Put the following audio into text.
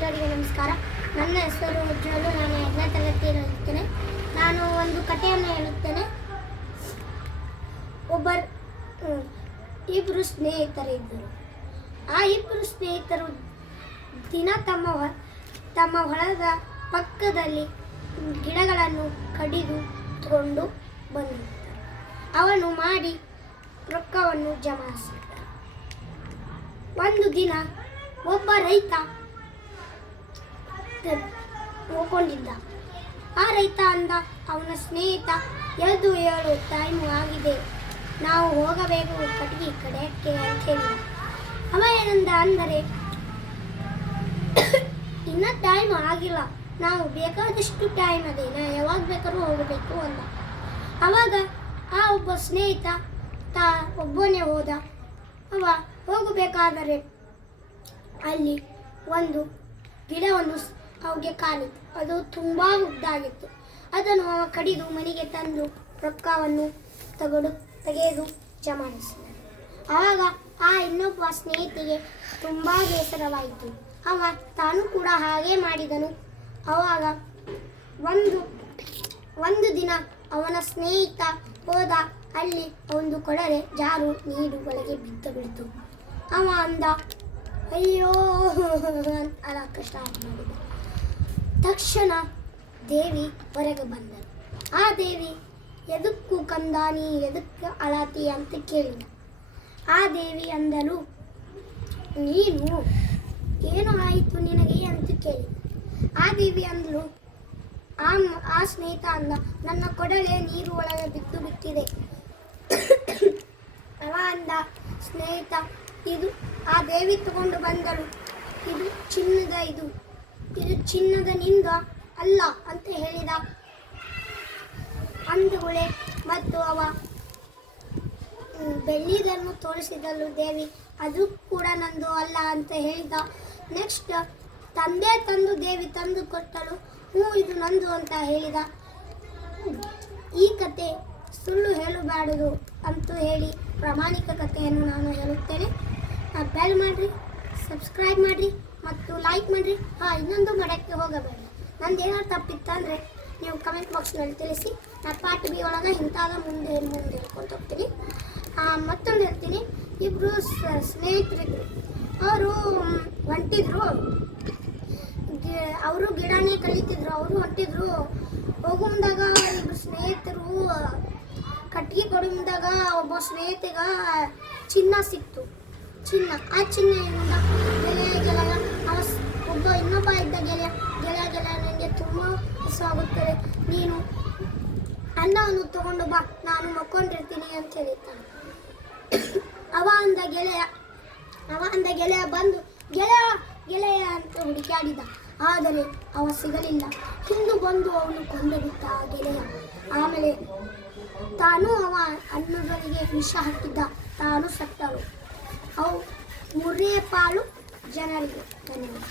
ಎಲ್ಲರಿಗೂ ನಮಸ್ಕಾರ. ನನ್ನ ಹೆಸರು ಉಜ್ವಲು. ನಾನು ಎರಡನೇ ತರಗತಿಯಲ್ಲಿ ಇರುತ್ತೇನೆ. ನಾನು ಒಂದು ಕಥೆಯನ್ನು ಹೇಳುತ್ತೇನೆ. ಒಬ್ಬರು ಇಬ್ಬರು ಸ್ನೇಹಿತರಿದ್ದರು. ಆ ಇಬ್ಬರು ಸ್ನೇಹಿತರು ದಿನ ತಮ್ಮ ತಮ್ಮ ಹೊಲದ ಪಕ್ಕದಲ್ಲಿ ಗಿಡಗಳನ್ನು ಕಡಿದು ತಗೊಂಡು ಬಂದರು ಅವನು ಮಾಡಿ ರೊಕ್ಕವನ್ನು ಜಮಾಯಿಸಿದ್ದ ಒಂದು ದಿನ ಒಬ್ಬ ರೈತ ಹೋಗ್ಕೊಂಡಿದ್ದ ಆ ರೈತ ಅಂದ, ಅವನ ಸ್ನೇಹಿತ ಎದ್ದು ಏಳು ಟೈಮ್ ಆಗಿದೆ. ನಾವು ಹೋಗಬೇಕು ಕಟ್ಟಿಗೆ ಕಡೆಯಕ್ಕೆ ಅಂತ ಹೇಳಿದ ಅವ ಏನಂದ ಅಂದರೆ, ಇನ್ನ ಟೈಮ್ ಆಗಿಲ್ಲ. ನಾವು ಬೇಕಾದಷ್ಟು ಟೈಮ್ ಅದೇ. ನಾ ಯಾವಾಗ ಬೇಕಾದ್ರೂ ಹೋಗಬೇಕು ಅಂದ. ಅವಾಗ ಆ ಒಬ್ಬ ಸ್ನೇಹಿತ ತಾ, ಒಬ್ಬನೇ ಹೋದ. ಅವ ಹೋಗಬೇಕಾದರೆ ಅಲ್ಲಿ ಒಂದು ಗಿಡವನ್ನು ಅವಗೆ ಕಾಲಿತ್ತು. ಅದು ತುಂಬ ಉದ್ದಾಗಿತ್ತು. ಅದನ್ನು ಅವ ಕಡಿದು ಮನೆಗೆ ತಂದು ರೊಕ್ಕವನ್ನು ತಗೊಂಡು, ತೆಗೆದು ಜಮಾಯಿಸಿದ ಆವಾಗ ಆ ಇನ್ನೊಬ್ಬ ಸ್ನೇಹಿತಿಗೆ ತುಂಬ ಬೇಸರವಾಯಿತು. ಅವ ತಾನು ಕೂಡ ಹಾಗೆ ಮಾಡಿದನು. ಆವಾಗ ಒಂದು ಒಂದು ದಿನ ಅವನ ಸ್ನೇಹಿತ ಹೋದ ಅಲ್ಲಿ ಒಂದು ಕೊಡಲೆ ಜಾರು ನೀರು ಒಳಗೆ ಬಿದ್ದು ಬಿಡ್ತು. ಅವ ಅಂದ, ಅಯ್ಯೋ ಅಲ್ಲ ಕಷ್ಟ ಮಾಡಿದ. ತಕ್ಷಣ ದೇವಿ ಹೊರಗೆ ಬಂದರು ಆ ದೇವಿ, ಎದಕ್ಕೂ ಕಂದಾನಿ ಎದಕ್ಕೆ ಅಳತಿ ಅಂತ ಕೇಳಿದ. ಆ ದೇವಿ ಅಂದಳು, ನೀನು ಏನು ಆಯಿತು ನಿನಗೆ ಅಂತ ಕೇಳಿ ಆ ದೇವಿ ಅಂದಳು ಆ ಆ ಸ್ನೇಹಿತ ಅಂದ, ನನ್ನ ಕೊಡಲೆ ನೀರು ಒಳಗೆ ಬಿದ್ದು ಬಿಟ್ಟಿದೆ. ಅವ ಅಂದ, ಸ್ನೇಹಿತ, ಇದು ಆ ದೇವಿ ತಗೊಂಡು ಬಂದಳು. ಇದು ಚಿನ್ನದ ಇದು. ಇದು ಚಿನ್ನದ ನಿಂದ ಅಲ್ಲ ಅಂತ ಹೇಳಿದ ಅಂದುಗಳೇ ಮತ್ತು ಅವ ಬೆಳ್ಳಿದನ್ನು ತೋರಿಸಿದಳು ದೇವಿ. ಅದು ಕೂಡ ನಂದು ಅಲ್ಲ ಅಂತ ಹೇಳಿದ. ನೆಕ್ಸ್ಟ್ ತಂದೆ ತಂದು ದೇವಿ ತಂದು ಕೊಟ್ಟಳು. ಹ್ಞೂ, ಇದು ನಂದು ಅಂತ ಹೇಳಿದ. ಈ ಕತೆ ಸುಳ್ಳು ಹೇಳಬಾರದು ಅಂತ ಹೇಳಿ ಪ್ರಾಮಾಣಿಕ ಕಥೆಯನ್ನು ನಾನು ಹೇಳುತ್ತೇನೆ. ಬೆಲ್ ಮಾಡಿರಿ ಸಬ್ಸ್ಕ್ರೈಬ್ ಮಾಡಿರಿ. ಲೈಕ್ ಮಾಡಿರಿ. ಹಾಂ, ಇನ್ನೊಂದು ಮಾಡೋಕ್ಕೆ ಹೋಗಬೇಡಿ. ನಂದು ಏನಾದ್ರು ತಪ್ಪಿತ್ತಂದರೆ ನೀವು ಕಮೆಂಟ್ ಬಾಕ್ಸ್ನಲ್ಲಿ ತಿಳಿಸಿ. ನಾನು ಪಾರ್ಟ್ ಬಿ ಒಳಗೆ ಇಂಥಾದ ಮುಂದೆ ಮುಂದೆ ಹೇಳ್ಕೊಂಡು ಹೋಗ್ತೀನಿ. ಮತ್ತೊಂದು ಹೇಳ್ತೀನಿ. ಇಬ್ಬರು ಸ್ನೇಹಿತರಿದ್ರು. ಅವರು ಹೊಂಟಿದ್ರು. ಅವರು ಗಿಡನೇ ಕಲಿತಿದ್ರು. ಅವರು ಹೊಂಟಿದ್ರು. ಹೋಗೋ ಮುಂದಾಗ ಇಬ್ಬರು ಸ್ನೇಹಿತರು ಕಟ್ಟಿಗೆ ಕೊಡಿ ಮುಂದಾಗ ಒಬ್ಬ ಸ್ನೇಹಿತಗ ಚಿನ್ನ ಸಿಕ್ತು. ಚಿನ್ನ. ಆ ಚಿನ್ನ ಗೆಳೆಯ ಹಸುವಾಗುತ್ತದೆ ನೀನು ಅನ್ನವನ್ನು ತಗೊಂಡು ಬಾ, ನಾನು ಮಕ್ಕೊಂಡಿರ್ತೀನಿ ಅಂತ ಹೇಳಿದ್ದಾನೆ. ಅವ ಅಂದ ಗೆಳೆಯ, ಅವ ಅಂದ ಗೆಳೆಯ ಬಂದು, ಗೆಳೆಯ ಗೆಳೆಯ ಅಂತ ಹುಡುಕಾಡಿದ ಆದರೆ ಅವ ಸಿಗಲಿಲ್ಲ. ಹಿಂದು ಬಂದು ಅವನು ಕೊಂದು ಬಿಟ್ಟ ಆ ಗೆಳೆಯ. ಆಮೇಲೆ ತಾನು ಅವ ಅನ್ನಗಳಿಗೆ ವಿಷ ಹಾಕಿದ್ದ. ತಾನು ಸತ್ತರು ಅವು ಮೂರನೇ ಪಾಲು ಜನರಿಗೆ. ಧನ್ಯವಾದ.